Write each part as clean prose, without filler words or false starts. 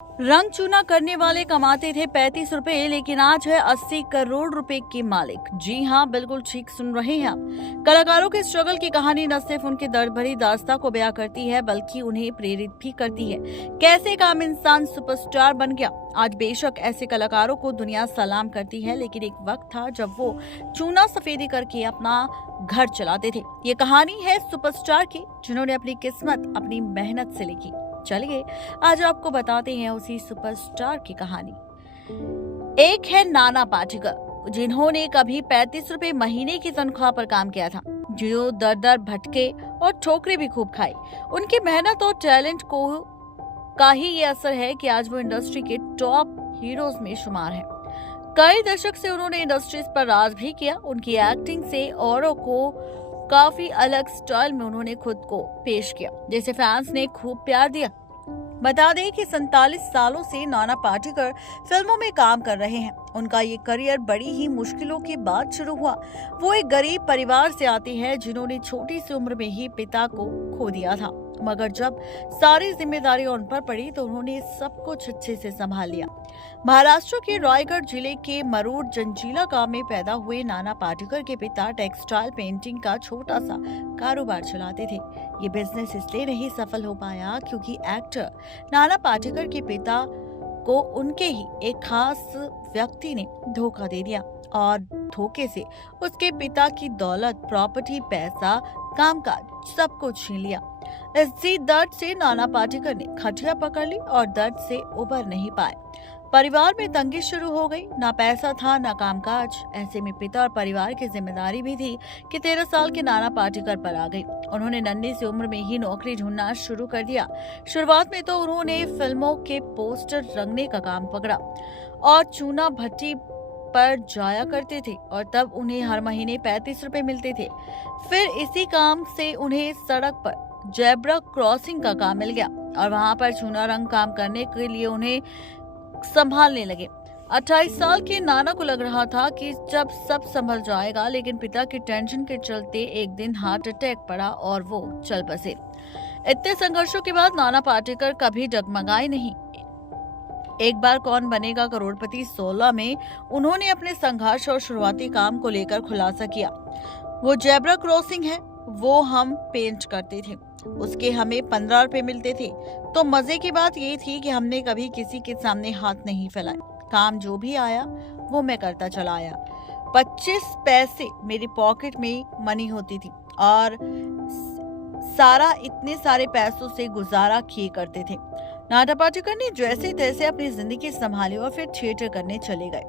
रंग चूना करने वाले कमाते थे 35 रुपए, लेकिन आज है 80 करोड़ रुपए के मालिक। जी हाँ, बिल्कुल ठीक सुन रहे हैं आप। कलाकारों के स्ट्रगल की कहानी न सिर्फ उनके दर्द भरी दास्तां को बयां करती है, बल्कि उन्हें प्रेरित भी करती है। कैसे एक आम इंसान सुपरस्टार बन गया। आज बेशक ऐसे कलाकारों को दुनिया सलाम करती है, लेकिन एक वक्त था जब वो चूना सफेदी करके अपना घर चलाते थे। ये कहानी है सुपरस्टार की, जिन्होंने अपनी किस्मत अपनी मेहनत से लिखी। चलिए आज आपको बताते हैं उसी सुपरस्टार की कहानी। एक है नाना पाटेकर, जिन्होंने कभी 35 रुपए महीने की तनख्वाह पर काम किया था, जो दर दर भटके और ठोकरें भी खूब खाई। उनकी मेहनत और टैलेंट को का ही ये असर है कि आज वो इंडस्ट्री के टॉप हीरोज में शुमार है। कई दशक से उन्होंने इंडस्ट्रीज पर राज भी किया। उनकी एक्टिंग से औरों को काफी अलग स्टाइल में उन्होंने खुद को पेश किया, जिसे फैंस ने खूब प्यार दिया। बता दें कि 47 सालों से नाना पाटेकर फिल्मों में काम कर रहे हैं। उनका ये करियर बड़ी ही मुश्किलों के बाद शुरू हुआ। वो एक गरीब परिवार से आते हैं, जिन्होंने छोटी सी उम्र में ही पिता को खो दिया था, मगर जब सारी जिम्मेदारी उन पर पड़ी तो उन्होंने सब कुछ अच्छे से संभाल लिया। महाराष्ट्र के रायगढ़ जिले के मरूड जंजीला गांव में पैदा हुए नाना पाटेकर के पिता टेक्सटाइल पेंटिंग का छोटा सा कारोबार चलाते थे। ये बिजनेस इसलिए नहीं सफल हो पाया क्योंकि एक्टर नाना पाटेकर के पिता को उनके ही एक खास व्यक्ति ने धोखा दे दिया और धोखे से उसके पिता की दौलत, प्रॉपर्टी, पैसा, कामकाज सब कुछ छीन लिया। इसी दर्द से नाना पाटेकर ने खटिया पकड़ ली और दर्द से उबर नहीं पाए। परिवार में तंगी शुरू हो गई। ना पैसा था, ना कामकाज। ऐसे में पिता और परिवार की जिम्मेदारी भी थी कि 13 साल के नाना पाटेकर पर आ गई। उन्होंने नन्ही सी उम्र में ही नौकरी ढूंढना शुरू कर दिया। शुरुआत में तो उन्होंने फिल्मों के पोस्टर रंगने का काम पकड़ा और चूना भट्टी पर जाया करते थे, और तब उन्हें हर महीने 35 रुपए मिलते थे। फिर इसी काम से उन्हें सड़क पर जेब्रा क्रॉसिंग का काम मिल गया और वहां पर चूना रंग काम करने के लिए उन्हें संभालने लगे। 28 साल के नाना को लग रहा था कि जब सब संभल जाएगा, लेकिन पिता की टेंशन के चलते एक दिन हार्ट अटैक पड़ा और वो चल बसे। इतने संघर्षों के बाद नाना पाटेकर कभी डगमगाए नहीं। एक बार कौन बनेगा करोड़पति 16 में उन्होंने अपने संघर्ष और शुरुआती काम को लेकर खुलासा किया। वो जेब्रा क्रॉसिंग है, वो हम पेंट करते थे, उसके हमें 15 रुपए मिलते थे। तो मजे की बात ये थी कि हमने कभी किसी के सामने हाथ नहीं फैलाए। काम जो भी आया वो मैं करता चला आया। 25 पैसे मेरी पॉकेट में मनी होती थी और सारा इतने सारे पैसों से गुजारा किए करते थे। नाना पाटेकर ने जैसे तैसे अपनी जिंदगी संभाली और फिर थिएटर करने चले गए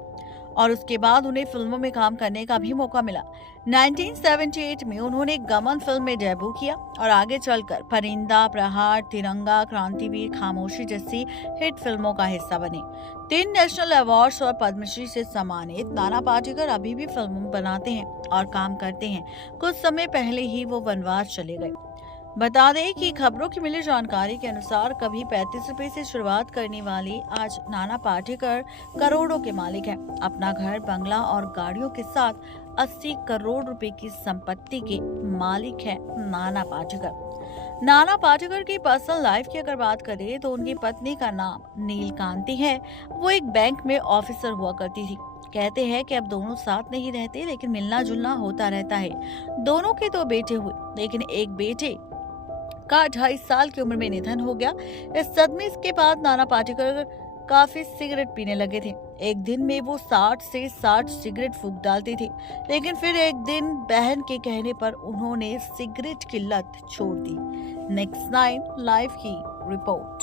और उसके बाद उन्हें फिल्मों में काम करने का भी मौका मिला। 1978 में उन्होंने गमन फिल्म में डेब्यू किया और आगे चलकर परिंदा, प्रहार, तिरंगा, क्रांतिवीर, खामोशी जैसी हिट फिल्मों का हिस्सा बने। 3 नेशनल अवार्ड्स और पद्मश्री से सम्मानित नाना पाटेकर अभी भी फिल्मों बनाते हैं और काम करते हैं। कुछ समय पहले ही वो वनवास चले गए। बता दें कि खबरों की मिली जानकारी के अनुसार कभी 35 रुपए से शुरुआत करने वाली आज नाना पाटेकर करोड़ों के मालिक हैं। अपना घर, बंगला और गाड़ियों के साथ 80 करोड़ रुपए की संपत्ति के मालिक है नाना पाटेकर। नाना पाटेकर की पर्सनल लाइफ की अगर बात करें तो उनकी पत्नी का नाम नीलकांति है। वो एक बैंक में ऑफिसर हुआ करती थी। कहते हैं कि अब दोनों साथ नहीं रहते, लेकिन मिलना जुलना होता रहता है। दोनों के 2 बेटे हुए, लेकिन एक बेटे का 2.5 साल की उम्र में निधन हो गया। इस सदमे के बाद नाना पाटेकर काफी सिगरेट पीने लगे थे। एक दिन में वो 60 से 60 सिगरेट फूंक डालते थे, लेकिन फिर एक दिन बहन के कहने पर उन्होंने सिगरेट की लत छोड़ दी। नेक्स्ट 9 लाइव की रिपोर्ट।